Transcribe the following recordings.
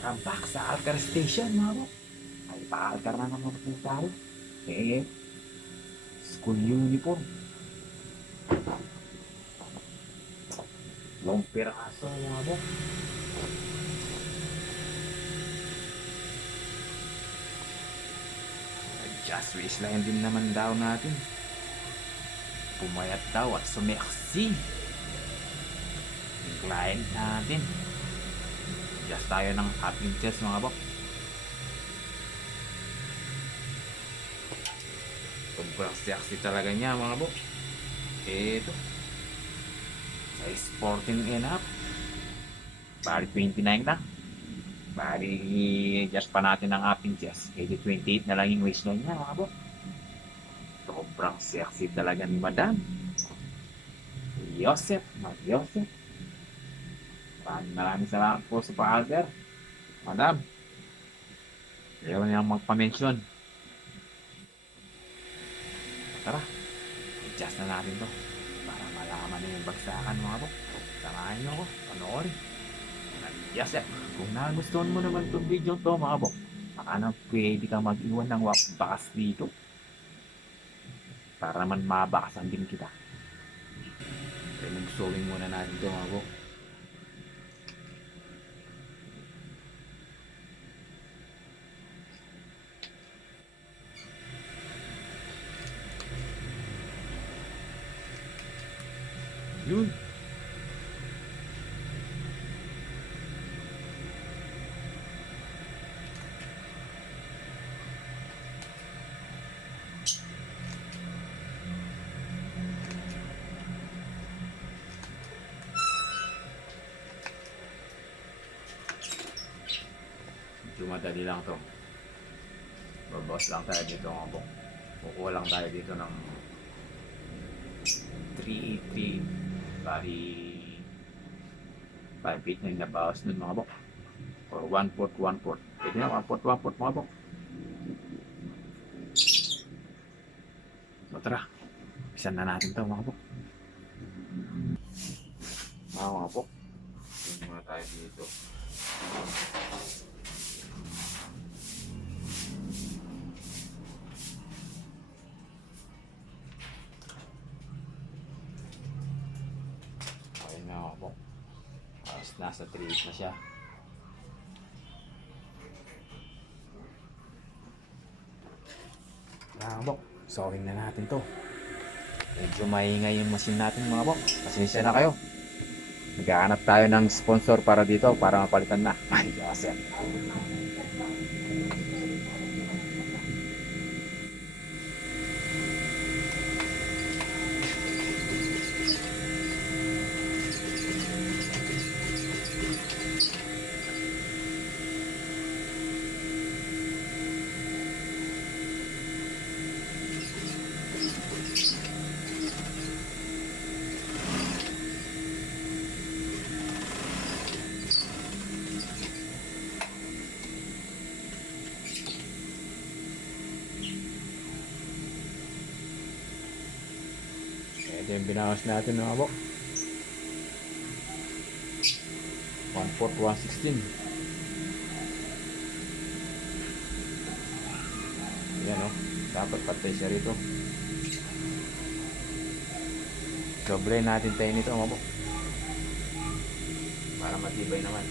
Back sa Alcar Station, mga bok. Ay, pa-Alcar na naman po tayo. Eh, school uniform. Long piraso, mga bok. Just wish lang din naman daw natin. Pumayat daw at sumeksi. Yung client natin. Just tayo ng happy chest, mga bok. Sobrang sexy talaga niya, mga bok. Ito. Size 14 and up. Bali 29 na. Bali just pa natin ang ating chest. Edi 28 na lang yung waistline niya, mga bok. Sobrang sexy talaga ni Madam Joseph. Joseph. Maraming salamat po sa pa-alter. Madam, ayaw niyang magpa-mention. Tara, adjust na natin to para malaman na yung bagsakan, mga bok. Samahan niyo ako, panoorin. Yes, sir. Kung nagustuhan mo naman itong video to, mga bok, baka na pwede kang mag-iwan ng bakas dito para naman mabakasan din kita. Kaya mag-sewing muna natin ito, mga bok. Yun. Medyo madali lang to. Babawas lang tayo dito, mga bok. Kukuha lang tayo dito ng 380. Bali 5 feet na yung nabawas nun, mga bok. Or 1/4, 1/4. Pwede na 1/4, 1/4, mga bok. So tara, isan na natin to, mga bok. Mga bok, yun muna tayo dito. Okay na, mga bok. Tapos nasa 3 na siya. Mga bok, sewing na natin to. Medyo maingay yung machine natin, mga bok. Pasensya na kayo. Naghahanap tayo ng sponsor para dito para mapalitan na. Ay, kasi. Ito yung binawas natin, mga bok. 1/4, 1/16. Yan, oh. Dapat patay siya rito. Doble natin tayo nito, mga bok. Para matibay naman.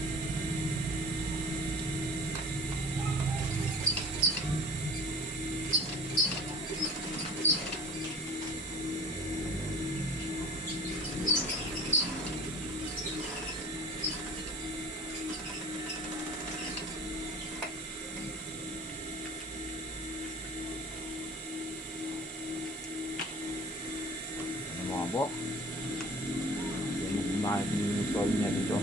Mga bok, yan yung solve niya dito.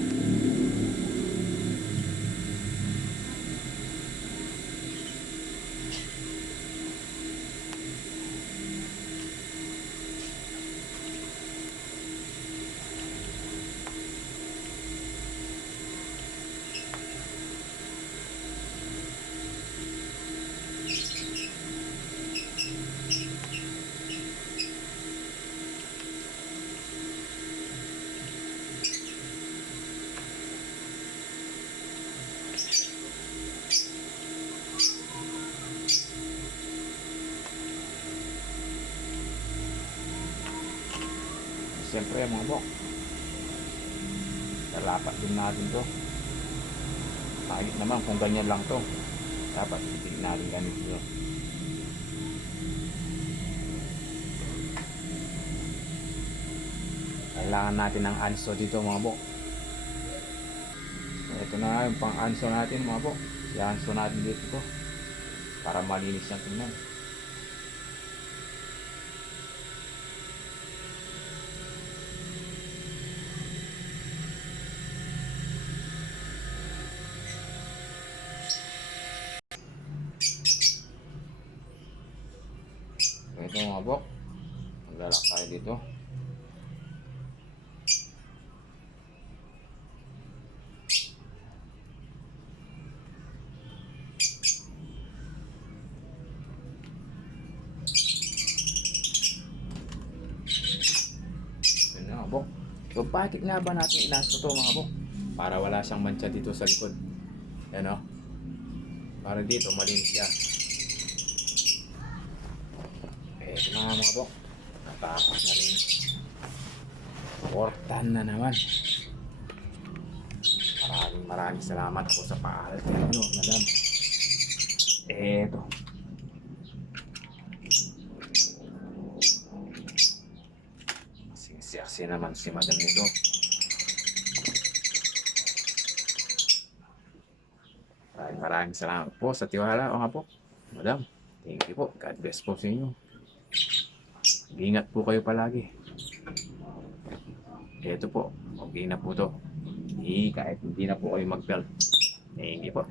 siyempre mga bok, lalapat din natin to. Kahit naman kung ganyan lang to, dapat hindi natin ganito. Kailangan natin ng anso dito mga bok. Ito na yung pang anso natin mga bok. I-anso natin dito to para malinis yung tingnan. Ito mga bok, maglalak tayo dito. Ito na mga bok. So bakit nga ba natin inaso to mga bok? Para wala siyang mancha dito sa likod. Yan o. Para dito malinis siya. Ito na mga bok. Natapos na rin. Wortan na naman. Maraming salamat po sa paaral nyo, madam. Eto. Sexy naman si madam nito. Maraming salamat po sa tiwala o nga po. Madam, thank you po. God bless po sa inyo. Ingat po kayo palagi. Ito po, okay na po to. Kahit hindi na po kayo mag-belt. Thank you po.